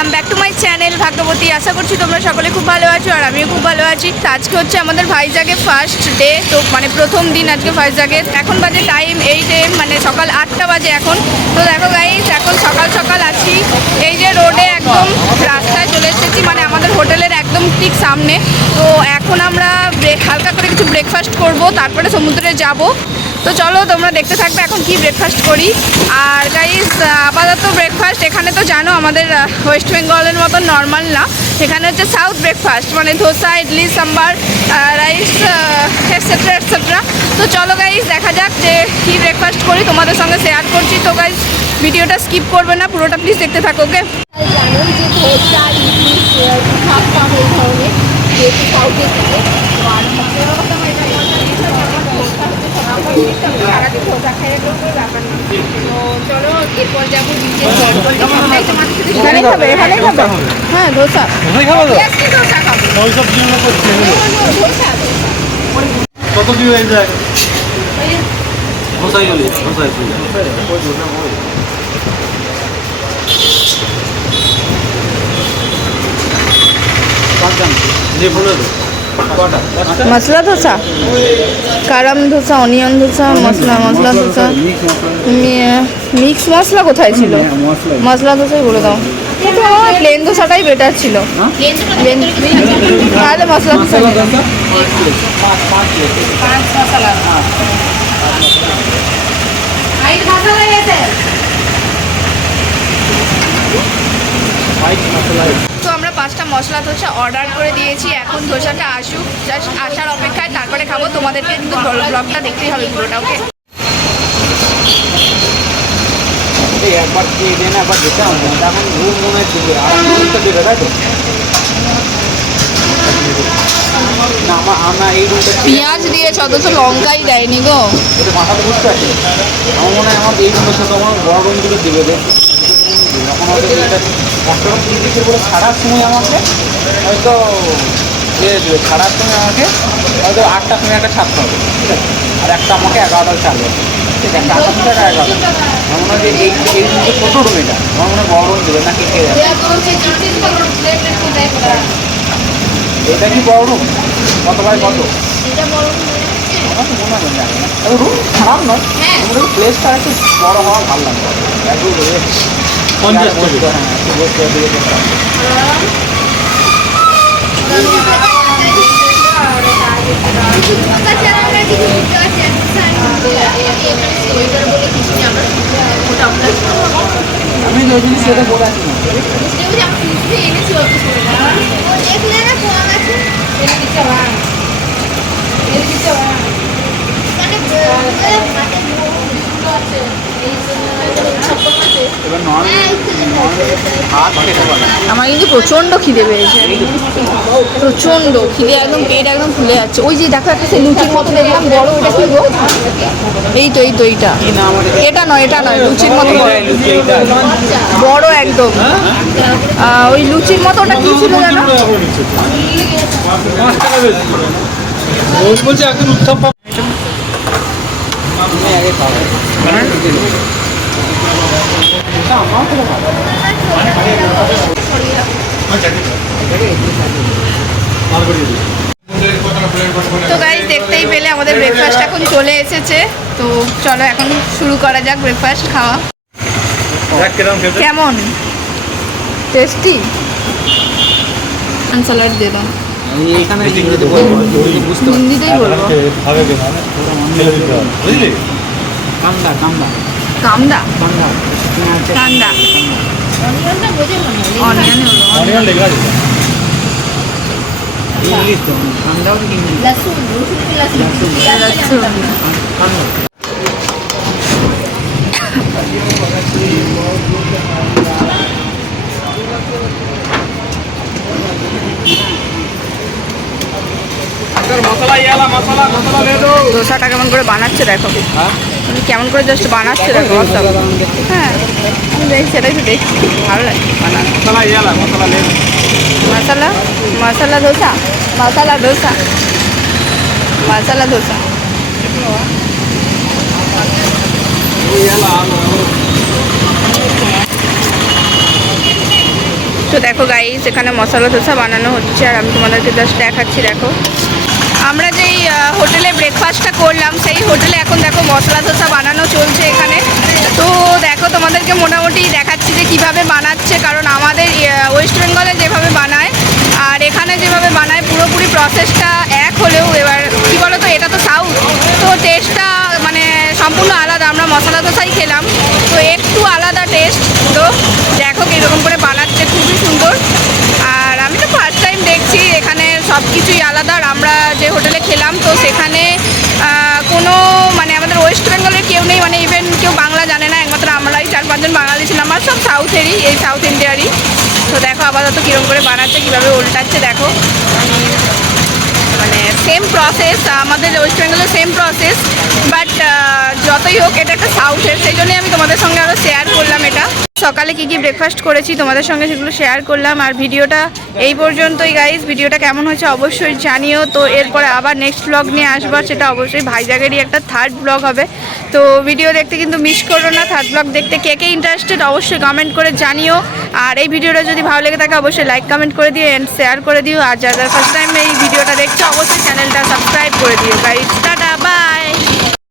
Welcome back to my channel Bhagyabati. আশা করছি তোমরা সকলে খুব ভালো আছো আর আমিও খুব ভালো আছি। তো আজকে হচ্ছে আমাদের ভাইজাগে ফার্স্ট ডে, তো মানে প্রথম দিন আজকে ভাইজাগে। এখন বাজে টাইম 8 AM, মানে সকাল 8টা বাজে এখন। তো দেখো গাইস, এখন সকাল সকাল আছি এই যে রোডে, একদম রাস্তায় চলে এসেছি, মানে আমাদের হোটেলের একদম ঠিক সামনে। তো এখন আমরা হালকা করে কিছু ব্রেকফাস্ট করব, তারপরে সমুদ্রে যাব। তো চলো তোমরা দেখতে থাকবে এখন কি ব্রেকফাস্ট করি। আর গাইস আপাতত ব্রেকফাস্ট এখানে তো জানো আমাদের ওয়েস্ট বেঙ্গলের মতন নর্মাল না, এখানে হচ্ছে সাউথ ব্রেকফাস্ট, মানে dosa, idli, sambar, rice etcetera etcetera. তো চলো গাইস দেখা যাক যে কী ব্রেকফাস্ট করি, তোমাদের সঙ্গে শেয়ার করছি। তো গাইস ভিডিওটা স্কিপ করবে না, পুরোটা প্লিজ দেখতে থাকো। ওকে, জানোই যে ধোসা, ইডলি, খাপ্পা এই ধরনের যেহেতু সাউথের দিকে সারাদিন ধোসা খেয়ে কোনো ব্যাপার না। তো চলো এরপর যাবো এখানেই খাবে, এখানেই খাবে। হ্যাঁ ধোসা, ধোসা খাবো, ধোসা কত কি হয়ে যায় ধোসাই গেলে ধোসাই মশলা ধোসা, কারাম ধোসা, অনিয়ন ধোসা, মশলা ধোসা, মিক্স মশলা কোথায় ছিল? মশলা ধোসাই বলে দাও। কিন্তু আমার প্লেন ধোসাটাই বেটার ছিল। তাহলে মশলা ধোসা তো আমরা 5টা মশলা ধোসা অর্ডার করে দিয়েছি। এখন ধোসাটা আসুক, জাস্ট আসার অপেক্ষায়, তারপরে খাবো। তোমাদেরকে কিন্তু ব্লগটা দেখতেই হবে পুরোটা। ওকে, একবার খেয়ে দেন, একবার যেতে হবে এখন রুম মনে হচ্ছে দেবে, তাই তো না? আমার এই রুমটা পেঁয়াজ দিয়েছ অথচ লঙ্কাই দেয়নি গো। এটা মাথাটা বুঝতে পারছি। আমার মনে হয় আমার এই রুমের সাথে আমার বড় রুমগুলো দেবে, যখন হয়তো এটা কষ্টটা দিচ্ছে বলে ছাড়ার সময় আমাকে হয়তো দিয়ে দেবে। ছাড়ার সময় আমাকে হয়তো 8টার সময় একটা ছাড়তে হবে, ঠিক আছে, আর একটা আমাকে 11টায় ছাড়বে, ঠিক আছে। 8টা থেকে 11টা আমার মনে হয় যে এই রুমটা ছোটো রুম, এটা আমার মনে হয় বড় রুম দেবে না, কে কে যাবে। এটা কি বড় রুম? কত বাই কত? আমার তো মনে হয় জানি না। রুম খারাপ নয়, প্লেসটা একটু বড় হওয়া ভালো লাগবে। একটু 50 বসতে, হ্যাঁ একটু বসতে আমি ওই জিনিস সেটা বলে আসি না। আমার কিন্তু প্রচণ্ড খিদে পেয়েছে, প্রচণ্ড খিদে, একদম পেট একদম ফুলে যাচ্ছে। ওই যে দেখো একটা সেই লুচির মতো দেখলাম বড়, ওটা কি গো? এই তো এইটা, এটা নয় লুচির মতো বড় একদম, ওই লুচির মতো। ওটা কি ছিল জানো? বলছি একজন উৎসব তো গাইস দেখতেই পেলে আমাদের ব্রেকফাস্ট এখন চলে এসেছে। তো চলো এখন শুরু করা যাক ব্রেকফাস্ট খাওয়া। কেমন টেস্টি? স্যালাড দিয়ে দাও। হিন্দিতেই বলবো। কান্দা কামদা কান্দা অনিয়ন অনিয়ন লেখা আছে ইংলিশ তো কান্দাও তো ইংলিশ লসুন ধোসাটা কেমন করে বানাচ্ছে দেখো, কেমন করে জাস্ট বানাচ্ছে দেখো। হ্যাঁ সেটাই তো দেখছি, ভালো লাগে বানানো। মশলা ধোসা, মশলা ধোসা। তো দেখো গাইস, এখানে মশলা ধোসা বানানো হচ্ছে আর আমি তোমাদেরকে জাস্ট দেখাচ্ছি। দেখো আমরা যেই হোটেলে ব্রেকফাস্টটা করলাম সেই হোটেলে এখন দেখো মশলা ধোসা বানানো চলছে এখানে। তো দেখো তোমাদেরকে মোটামুটি দেখাচ্ছি যে কীভাবে বানাচ্ছে, কারণ আমাদের ওয়েস্ট বেঙ্গলে যেভাবে বানায় আর এখানে যেভাবে বানায় পুরোপুরি প্রসেসটা এক হলেও এবার কী বলো তো, এটা তো সাউথ, তো টেস্টটা মানে সম্পূর্ণ আলাদা। আমরা মশলা ধোসাই খেলাম, তো একটু আলাদা টেস্ট। তো দেখো কীরকম করে বানাচ্ছে, খুবই সুন্দর। আর আমি তো ফার্স্ট টাইম দেখছি, এখানে সব কিছুই আলাদা। আর আমরা যে হোটেলে খেলাম তো সেখানে কোনো মানে আমাদের ওয়েস্ট বেঙ্গলের কেউ নেই, মানে ইভেন কেউ বাংলা জানে না, একমাত্র আমরাই 4-5 জন বাঙালি ছিলাম, আর সব সাউথেরই, এই সাউথ ইন্ডিয়ারই। তো দেখো আপাতত কীরকম করে বানাচ্ছে, কীভাবে উল্টাচ্ছে দেখো। মানে সেম প্রসেস, আমাদের ওয়েস্ট বেঙ্গলের সেম প্রসেস, বাট যতই হোক এটা একটা সাউথের, সেই জন্যই আমি তোমাদের সঙ্গে আরও শেয়ার করলাম এটা। সকালে কী কী ব্রেকফাস্ট করেছি তোমাদের সঙ্গে সেগুলো শেয়ার করলাম। আর ভিডিওটা এই পর্যন্তই গাইজ। ভিডিওটা কেমন হয়েছে অবশ্যই জানিও। তো এরপরে আবার নেক্সট ব্লগ নিয়ে আসবো, সেটা অবশ্যই ভাইজাগেরই একটা থার্ড ব্লগ হবে। তো ভিডিও দেখতে কিন্তু মিস করো না, থার্ড ব্লগ দেখতে কে কে ইন্টারেস্টেড অবশ্যই কমেন্ট করে জানিও। আর এই ভিডিওটা যদি ভালো লেগে থাকে অবশ্যই লাইক কমেন্ট করে দিও অ্যান্ড শেয়ার করে দিও। আর যারা ফার্স্ট টাইম এই ভিডিওটা দেখছো অবশ্যই চ্যানেলটা সাবস্ক্রাইব করে দিও গাইজ। Tata, by.